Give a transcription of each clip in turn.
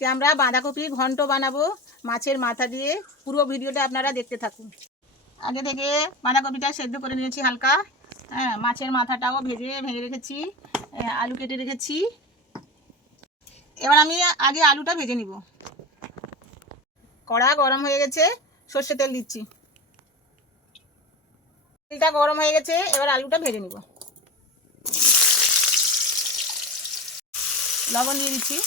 আজকে আমরা বাঁধাকপি ঘন্ট বানাবো মাছের মাথা দিয়ে। পুরো ভিডিওটা আপনারা দেখতে থাকুন। আগে থেকে বাঁধাকপিটা সেদ্ধ করে নিয়েছি হালকা। হ্যাঁ মাছের মাথাটাও ভেজে ভেঙে রেখেছি আলু কেটে রেখেছি। এবার আমি আগে আলুটা ভেজে নিব। কড়া গরম হয়ে গেছে, সর্ষে তেল দিচ্ছি। তেলটা গরম হয়ে গেছে, এবার আলুটা ভেজে নিব। লবণ দিয়ে দিচ্ছি।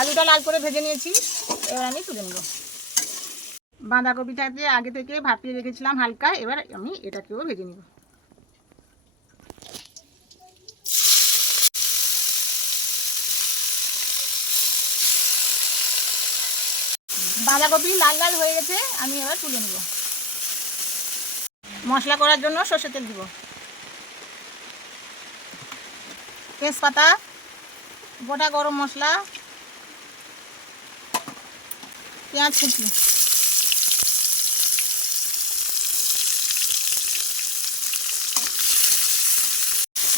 আলুটা লাল করে ভেজে নিয়েছি। এবার আমি তুলে নেব। বাঁধাকপিটাকে আগে থেকে ভাপিয়ে রেখেছিলাম হালকা, এবার আমি এটাকেও ভেজে নেব। বাঁধাকপি লাল লাল হয়ে গেছে, আমি এবার তুলে নেব। মশলা করার জন্য সর্ষে তেল দিব। তেজপাতা, গোটা গরম মশলা পেঁয়াজ কুচি।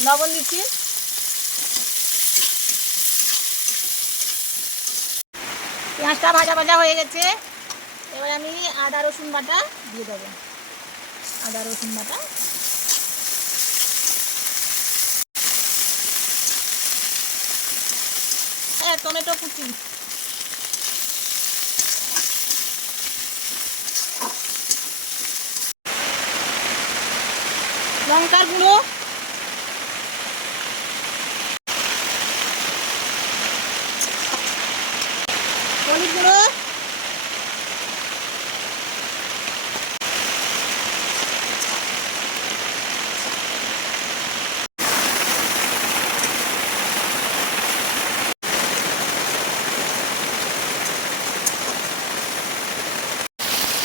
লবণ দিচ্ছি। পেঁয়াজটা ভাজা ভাজা হয়ে গেছে। এবার আমি আদা, রসুন বাটা দিয়ে দেবো। আদা, রসুন বাটা। হ্যাঁ টমেটো কুচি। লঙ্কার গুঁড়ো হলুদ গুঁড়ো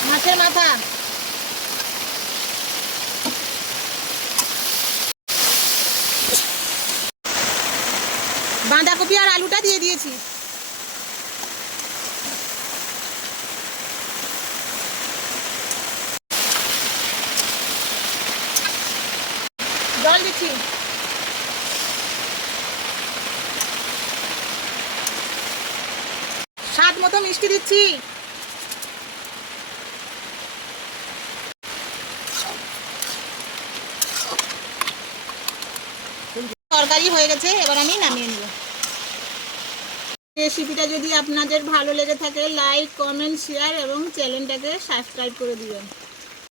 মাছের মাথা বাঁধাকপি আর আলুটা দিয়ে দিয়েছি। জল দিচ্ছি। স্বাদ মতো মিষ্টি দিচ্ছি। তরকারি হয়ে গেছে, এবার আমি নামিয়ে নেব। রেসিপিটা যদি আপনাদের ভালো লেগে থাকে, লাইক, কমেন্ট, শেয়ার এবং চ্যানেলটাকে সাবস্ক্রাইব করে দিবেন।